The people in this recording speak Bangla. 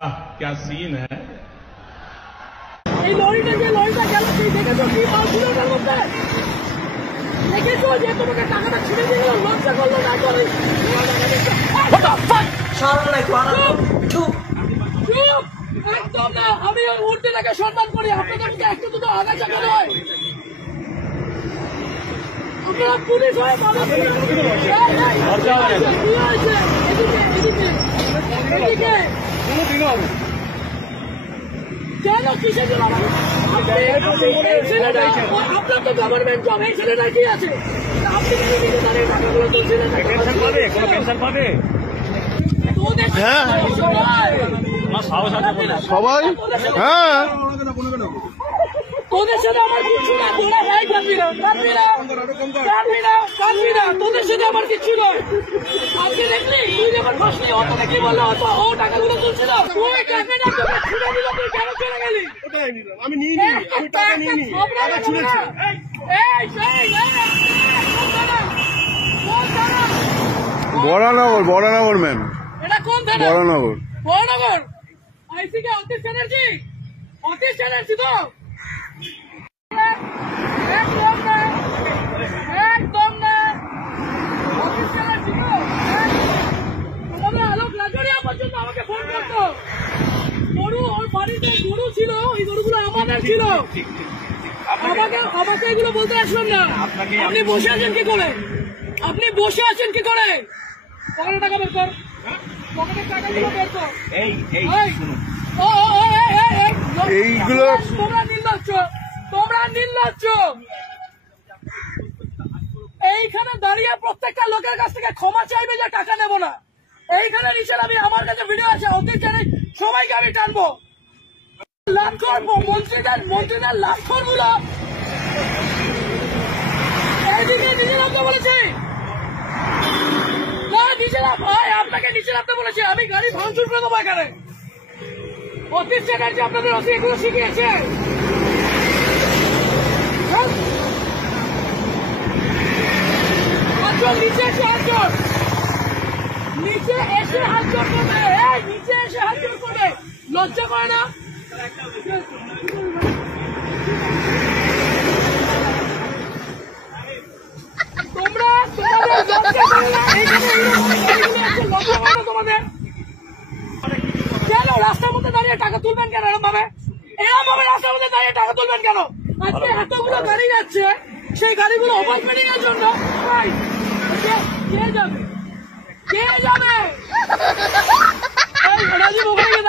क्या सीन है। এই লরিটা গেল তুই দেখেছো কি মাল ছিল ওটার মধ্যে? দেখেছো যে তোমাকে টাকাটা ছিঁড়ে দিয়ে গেল, লজ্জা করলো না করে? চুপ একদম না। আমি উর্দিটাকে সম্মান করি, আপনাদের মধ্যে একটু দুটো আগাছা কেন হয়? আপনারা পুলিশ হয়ে কি হয়েছে? এদিকে কেন কিসের জন্য আপনার তো গভর্নমেন্ট জব, এই ছেলেটা কি আছে? আপনি টাকাগুলো তুলছিলেন সবাই হ্যাঁ তোদের সাথে আমার কিছু না, তোরা ভাই কাঁদবি না, তোদের সাথে আমার কিছু নয়। আজকে দেখলি তুই যখন বসলি ও তোকে কি বললো? ও টাকাগুলো তুলছিল, তুই টাকা না তোকে ছুড়ে দিল, তুই কেন চলে গেলি? আমি নিইনি, আমি টাকা নিইনি, টাকা ছুঁড়েছি। বড়নগর ম্যাম, এটা কোন থানা? বড়নগর আইসিকে অতীশ ব্যানার্জি তো একদম না অতীশ ব্যানার্জি তো আলোক লাজরিয়া পর্যন্ত আমাকে ফোন করতো। গরু ওর বাড়িতে গরু ছিল, ওই গরুগুলো আমাদের ছিল। আমাকে এগুলো বলতে আসলাম না। আপনি বসে আছেন কি করে? পকেটে টাকা বের কর, পকেটের টাকাগুলো বের কর। এইগুলো তোমরা নির্লজ্জ। এইখানে দাঁড়িয়ে প্রত্যেকটা লোকের কাছ থেকে ক্ষমা চাইবে যে টাকা নেবো না। এইখানে নিচের আমি, আমার কাছে ভিডিও আছে, অতীত জানি সবাইকে আমি টানবো। মন্ত্রীদের লাক্ষর গুলো এইদিকে নিচে নামতে বলেছি না, নিচে নাম ভাই, আপনাকে নিচে নামতে বলেছি। আমি গাড়ি ভাঙচুর করে দেবো এখানে। অতীশ চ্যাটার্জি আপনাদের অতি এগুলো শিখিয়েছে। নিচে এসে হাত জোর করবে, নিচে এসে হাত জোর করবে, লজ্জা করে না? তোমরা তোমাদের কেন রাস্তার মধ্যে দাঁড়িয়ে টাকা তুলবেন কেন? এরকম ভাবে রাস্তার মধ্যে দাঁড়িয়ে টাকা তুলবেন কেন? আজকে এতগুলো গাড়ি যাচ্ছে, সেই গাড়িগুলো ওভারস্পিডিং এর জন্য কে যাবে? রাজীব ওখানে